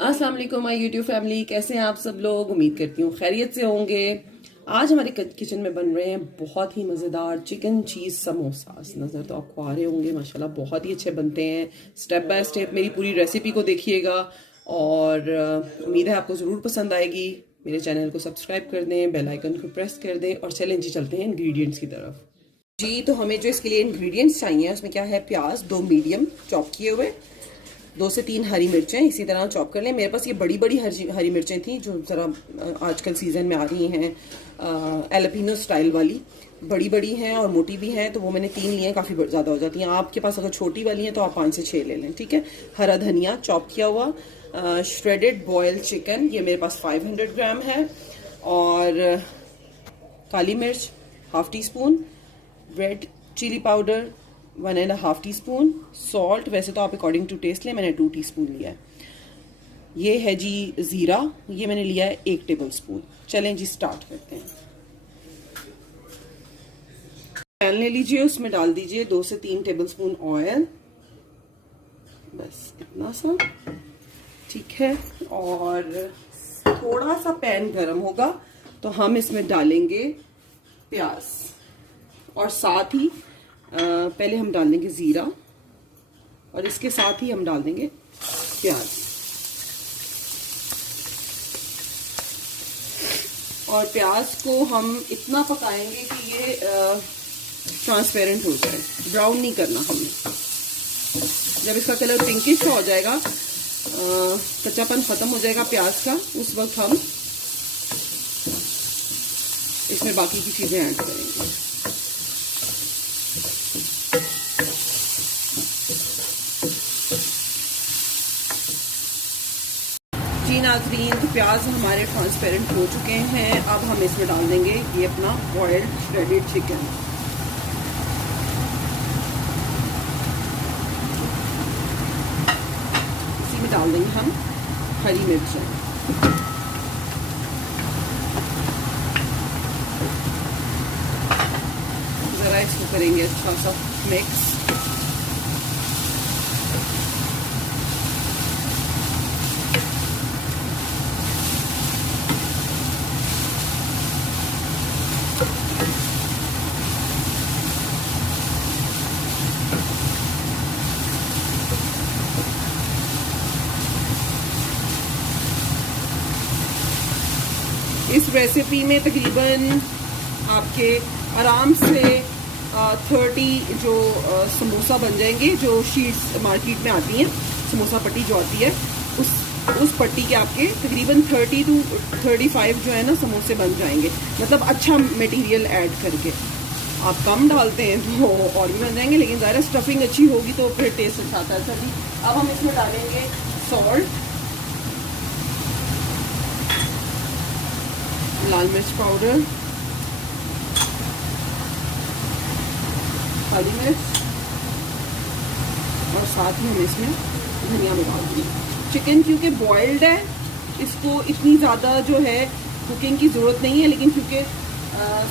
अस्सलाम वालेकुम my YouTube family, कैसे हैं आप सब लोग। उम्मीद करती हूँ खैरियत से होंगे। आज हमारे किचन में बन रहे हैं बहुत ही मज़ेदार चिकन चीज़ समोसास। नज़र तो आपको आ रहे होंगे, माशाल्लाह बहुत ही अच्छे बनते हैं। स्टेप बाय स्टेप मेरी पूरी रेसिपी को देखिएगा और उम्मीद है आपको ज़रूर पसंद आएगी। मेरे चैनल को सब्सक्राइब कर दें, बेल आइकन को प्रेस कर दें और चलें जी चलते हैं इंग्रेडिएंट्स की तरफ। जी तो हमें जो इसके लिए इंग्रेडिएंट्स चाहिए उसमें क्या है, प्याज 2 मीडियम चॉप किए हुए, 2 से 3 हरी मिर्चें इसी तरह चॉप कर लें। मेरे पास ये बड़ी बड़ी हरी मिर्चें थी जो ज़रा आजकल सीज़न में आ रही हैं, एलपिनो स्टाइल वाली, बड़ी बड़ी हैं और मोटी भी हैं, तो वो मैंने 3 लिए हैं, काफ़ी ज़्यादा हो जाती हैं। आपके पास अगर छोटी वाली हैं तो आप 5 से 6 ले लें, ठीक है। हरा धनिया चॉप किया हुआ, श्रेडेड बॉयल्ड चिकन ये मेरे पास 500 ग्राम है, और काली मिर्च ½ teaspoon, red chili powder 1.5 teaspoon, salt वैसे तो आप अकॉर्डिंग टू टेस्ट लें, मैंने 2 टीस्पून लिया है। ये है जी ज़ीरा, ये मैंने लिया है 1 टेबल स्पून। चलें जी स्टार्ट करते हैं। पैन ले लीजिए, उसमें डाल दीजिए 2 से 3 टेबल स्पून ऑयल, बस इतना सा, ठीक है। और थोड़ा सा पैन गर्म होगा तो हम इसमें डालेंगे प्याज, और साथ ही पहले हम डाल देंगे ज़ीरा और इसके साथ ही हम डाल देंगे प्याज। और प्याज को हम इतना पकाएंगे कि ये ट्रांसपेरेंट हो जाए, ब्राउन नहीं करना हमने। जब इसका कलर पिंकिश हो जाएगा, कच्चापन खत्म हो जाएगा प्याज का, उस वक्त हम इसमें बाकी की चीज़ें ऐड करेंगे। जी नाज़रीन, तो प्याज हमारे ट्रांसपेरेंट हो चुके हैं। अब हम इसमें डाल देंगे ये अपना बॉयल्ड श्रेडेड चिकन। इसी में डाल देंगे हम हरी मिर्चें, ज़रा इसको करेंगे अच्छा सा मिक्स। इस रेसिपी में तकरीबन आपके आराम से 30 जो समोसा बन जाएंगे, जो शीट्स मार्केट में आती हैं, समोसा पट्टी जो आती है, उस पट्टी के आपके तकरीबन 30 to 35 जो है ना समोसे बन जाएंगे। मतलब अच्छा मटेरियल ऐड करके, आप कम डालते हैं तो और भी बन जाएंगे, लेकिन ज़्यादा स्टफिंग अच्छी होगी तो फिर टेस्ट अच्छा आता है। सभी अब हम इसमें डालेंगे सॉल्ट, लाल मिर्च पाउडर, काली मिर्च, और साथ ही हम इसमें धनिया में डाल देंगे। चिकन क्योंकि बॉइल्ड है, इसको इतनी ज़्यादा जो है कुकिंग की ज़रूरत नहीं है, लेकिन क्योंकि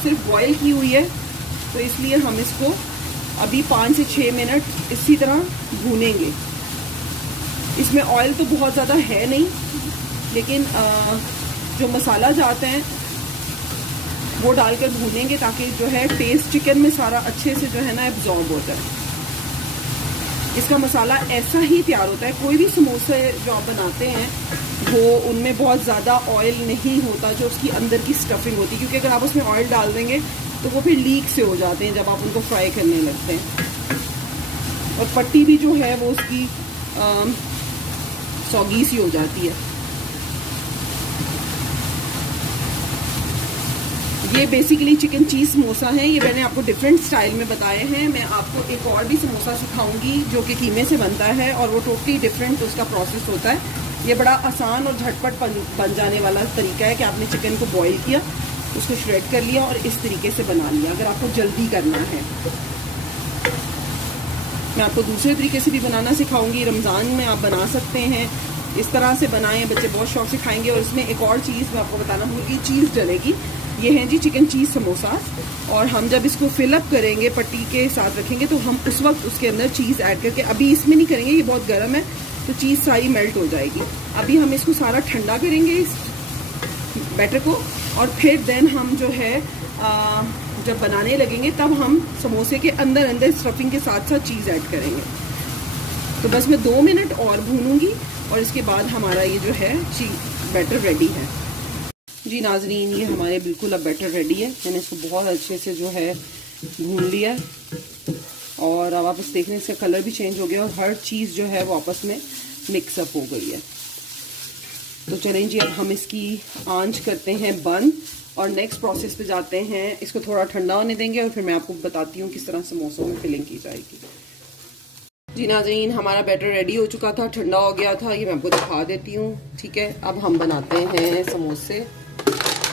सिर्फ बॉयल की हुई है तो इसलिए हम इसको अभी 5 से 6 मिनट इसी तरह भूनेंगे। इसमें ऑयल तो बहुत ज़्यादा है नहीं, लेकिन जो मसाला जाते हैं वो डालकर भूनेंगे ताकि जो है टेस्ट चिकन में सारा अच्छे से जो है ना एब्जॉर्ब होता है। इसका मसाला ऐसा ही तैयार होता है। कोई भी समोसे जो आप बनाते हैं वो उनमें बहुत ज़्यादा ऑयल नहीं होता जो उसकी अंदर की स्टफिंग होती है, क्योंकि अगर आप उसमें ऑयल डाल देंगे तो वो फिर लीक से हो जाते हैं जब आप उनको फ्राई करने लगते हैं। और पट्टी भी जो है वो उसकी सौगी सी हो जाती है। ये बेसिकली चिकन चीज़ समोसा है। ये मैंने आपको डिफरेंट स्टाइल में बताए हैं। मैं आपको एक और भी समोसा सिखाऊंगी जो कि कीमे से बनता है और वो टोटली डिफरेंट उसका प्रोसेस होता है। ये बड़ा आसान और झटपट बन जाने वाला तरीका है कि आपने चिकन को बॉईल किया, उसको श्रेड कर लिया और इस तरीके से बना लिया। अगर आपको जल्दी करना है, मैं आपको दूसरे तरीके से भी बनाना सिखाऊंगी। रमज़ान में आप बना सकते हैं, इस तरह से बनाएं, बच्चे बहुत शौक से खाएंगे। और इसमें एक और चीज़ मैं आपको बताना भूल गई, चीज़ डलेगी। ये हैं जी चिकन चीज़ समोसा, और हम जब इसको फिलअप करेंगे पट्टी के साथ रखेंगे तो हम उस वक्त उसके अंदर चीज़ ऐड करके, अभी इसमें नहीं करेंगे, ये बहुत गर्म है, तो चीज़ सारी मेल्ट हो जाएगी। अभी हम इसको सारा ठंडा करेंगे इस बैटर को, और फिर देन हम जो है जब बनाने लगेंगे तब हम समोसे के अंदर अंदर स्टफिंग के साथ साथ चीज़ ऐड करेंगे। तो बस मैं 2 मिनट और भूनूंगी और इसके बाद हमारा ये जो है बैटर रेडी है। जी नाजरीन, ये हमारे बिल्कुल अब बैटर रेडी है। मैंने इसको बहुत अच्छे से जो है भून लिया, और अब आप इस देखने इसका कलर भी चेंज हो गया और हर चीज़ जो है वो आपस में मिक्सअप हो गई है। तो चलें जी, अब हम इसकी आंच करते हैं बंद और नेक्स्ट प्रोसेस पे जाते हैं। इसको थोड़ा ठंडा होने देंगे और फिर मैं आपको बताती हूँ किस तरह समोसों में फिलिंग की जाएगी। जी नाज़रीन, हमारा बैटर रेडी हो चुका था, ठंडा हो गया था। ये मैं आपको दिखा देती हूँ, ठीक है। अब हम बनाते हैं समोसे।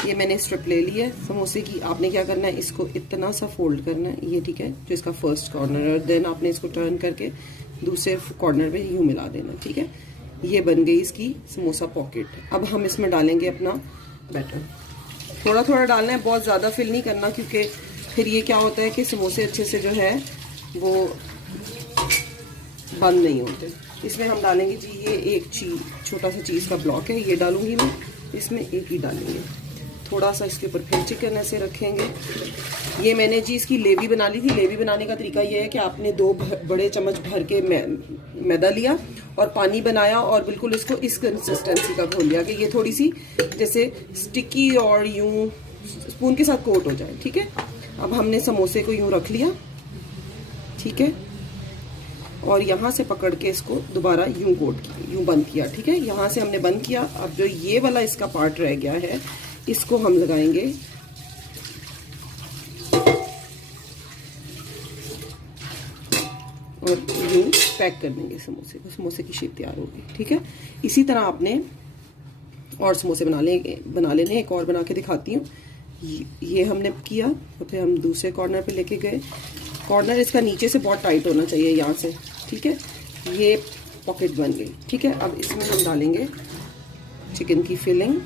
ये मैंने स्ट्रिप ले ली है समोसे की। आपने क्या करना है, इसको इतना सा फोल्ड करना है, ये ठीक है, जो इसका फर्स्ट कॉर्नर है, और देन आपने इसको टर्न करके दूसरे कॉर्नर पे यूँ मिला देना, ठीक है। ये बन गई इसकी समोसा पॉकेट। अब हम इसमें डालेंगे अपना बैटर। थोड़ा थोड़ा डालना है, बहुत ज़्यादा फिल नहीं करना, क्योंकि फिर ये क्या होता है कि समोसे अच्छे से जो है वो बंद नहीं होते। इसमें हम डालेंगे जी, ये एक छोटा सा चीज़ का ब्लॉक है, ये डालूंगी मैं इसमें, एक ही डालेंगे। थोड़ा सा इसके ऊपर फिर चिकन ऐसे रखेंगे। ये मैंने जी इसकी लेवी बना ली थी। लेवी बनाने का तरीका ये है कि आपने 2 बड़े चम्मच भर के मैदा लिया और पानी बनाया और बिल्कुल इसको इस कंसिस्टेंसी का घोल लिया कि ये थोड़ी सी जैसे स्टिकी और यूं स्पून के साथ कोट हो जाए, ठीक है। अब हमने समोसे को यूं रख लिया, ठीक है, और यहाँ से पकड़ के इसको दोबारा यूं कोट किया, यूं बंद किया, ठीक है। यहाँ से हमने बंद किया। अब जो ये वाला इसका पार्ट रह गया है, इसको हम लगाएंगे और यूं पैक कर देंगे समोसे को। समोसे की शेप तैयार होगी, ठीक है। इसी तरह आपने और समोसे बना लेने। एक और बना के दिखाती हूँ। ये हमने किया और फिर हम दूसरे कॉर्नर पे लेके गए। कॉर्नर इसका नीचे से बहुत टाइट होना चाहिए, यहाँ से, ठीक है। ये पॉकेट बन गई, ठीक है। अब इसमें हम डालेंगे चिकन की फिलिंग।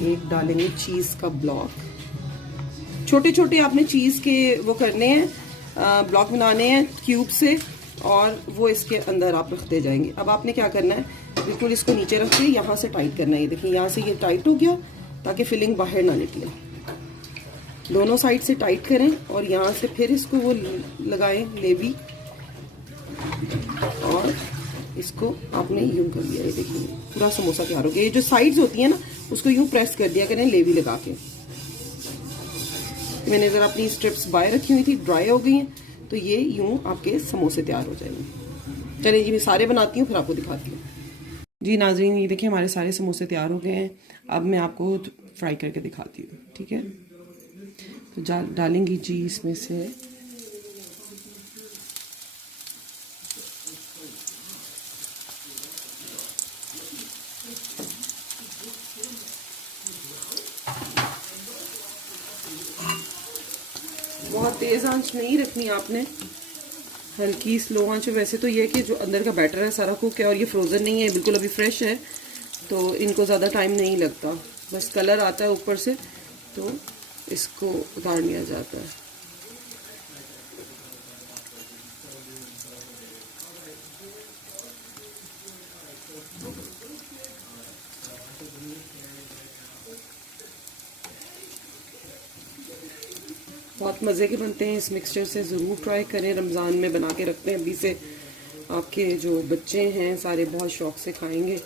एक डालेंगे चीज़ का ब्लॉक। छोटे छोटे आपने चीज़ के वो करने हैं, ब्लॉक बनाने हैं क्यूब से, और वो इसके अंदर आप रखते जाएंगे। अब आपने क्या करना है, बिल्कुल इसको नीचे रख के यहाँ से टाइट करना है। ये देखिए, यहाँ से ये टाइट हो गया ताकि फिलिंग बाहर ना निकले। दोनों साइड से टाइट करें और यहाँ से फिर इसको वो लगाएं लेवी, और इसको आपने यूं कर लिया। ये देखिए, पूरा समोसा तैयार हो गया। ये जो साइड्स होती है ना, उसको यूं प्रेस कर दिया करें लेवी लगा के। मैंने जरा अपनी स्ट्रिप्स बाय रखी हुई थी, ड्राई हो गई हैं, तो ये यूं आपके समोसे तैयार हो जाएंगे। चलिए जी, मैं सारे बनाती हूँ फिर आपको दिखाती हूँ। जी नाजरीन, ये देखिए हमारे सारे समोसे तैयार हो गए हैं। अब मैं आपको फ्राई करके दिखाती हूँ, ठीक है। तो डालेंगी जी इसमें से बहुत तेज़ आंच नहीं रखनी आपने, हल्की स्लो आंच। वैसे तो ये है कि जो अंदर का बैटर है सारा कुक है और ये फ्रोज़न नहीं है, बिल्कुल अभी फ्रेश है, तो इनको ज़्यादा टाइम नहीं लगता। बस कलर आता है ऊपर से तो इसको उतार लिया जाता है। बहुत मज़े के बनते हैं। इस मिक्सचर से ज़रूर ट्राई करें, रमज़ान में बना के रखते हैं अभी से। आपके जो बच्चे हैं सारे बहुत शौक से खाएंगे।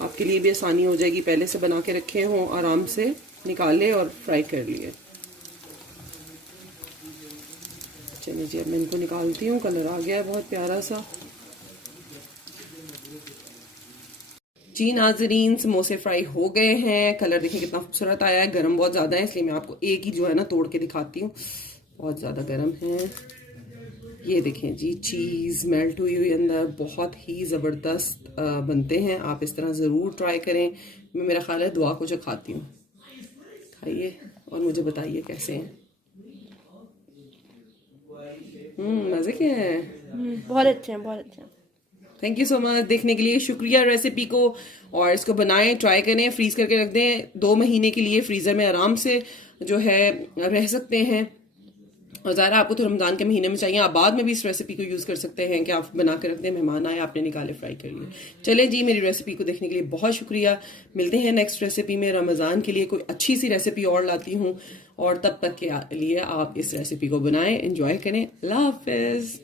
आपके लिए भी आसानी हो जाएगी, पहले से बना के रखे हों, आराम से निकाले और फ्राई कर लिए। चलिए जी, अब मैं इनको निकालती हूँ। कलर आ गया है बहुत प्यारा सा। जी नाजरीन, समोसे फ्राई हो गए हैं। कलर देखिए कितना खूबसूरत आया है। गरम बहुत ज़्यादा है, इसलिए मैं आपको एक ही जो है ना तोड़ के दिखाती हूँ। बहुत ज़्यादा गरम है। ये देखें जी, चीज़ मेल्ट हुई हुई अंदर, बहुत ही ज़बरदस्त बनते हैं। आप इस तरह ज़रूर ट्राई करें। मैं, मेरा ख्याल है, दुआ को जो खाती हूँ। खाइए और मुझे बताइए कैसे हैं। मज़े के हैं, बहुत अच्छे हैं, बहुत अच्छे हैं। Thank you so much. देखने के लिए शुक्रिया रेसिपी को। और इसको बनाएं, ट्राई करें, फ्रीज करके रख दें। 2 महीने के लिए फ्रीज़र में आराम से जो है रह सकते हैं। और ज़ाहिर है आपको तो रमज़ान के महीने में चाहिए, आप बाद में भी इस रेसिपी को यूज़ कर सकते हैं कि आप बना कर रख दें, मेहमान आए आपने निकाले फ्राई कर लिए। चलें जी, मेरी रेसिपी को देखने के लिए बहुत शुक्रिया। मिलते हैं नेक्स्ट रेसिपी में। रमज़ान के लिए कोई अच्छी सी रेसिपी और लाती हूँ, और तब तक के लिए आप इस रेसिपी को बनाएं, एंजॉय करें। अल्लाह हाफिज़।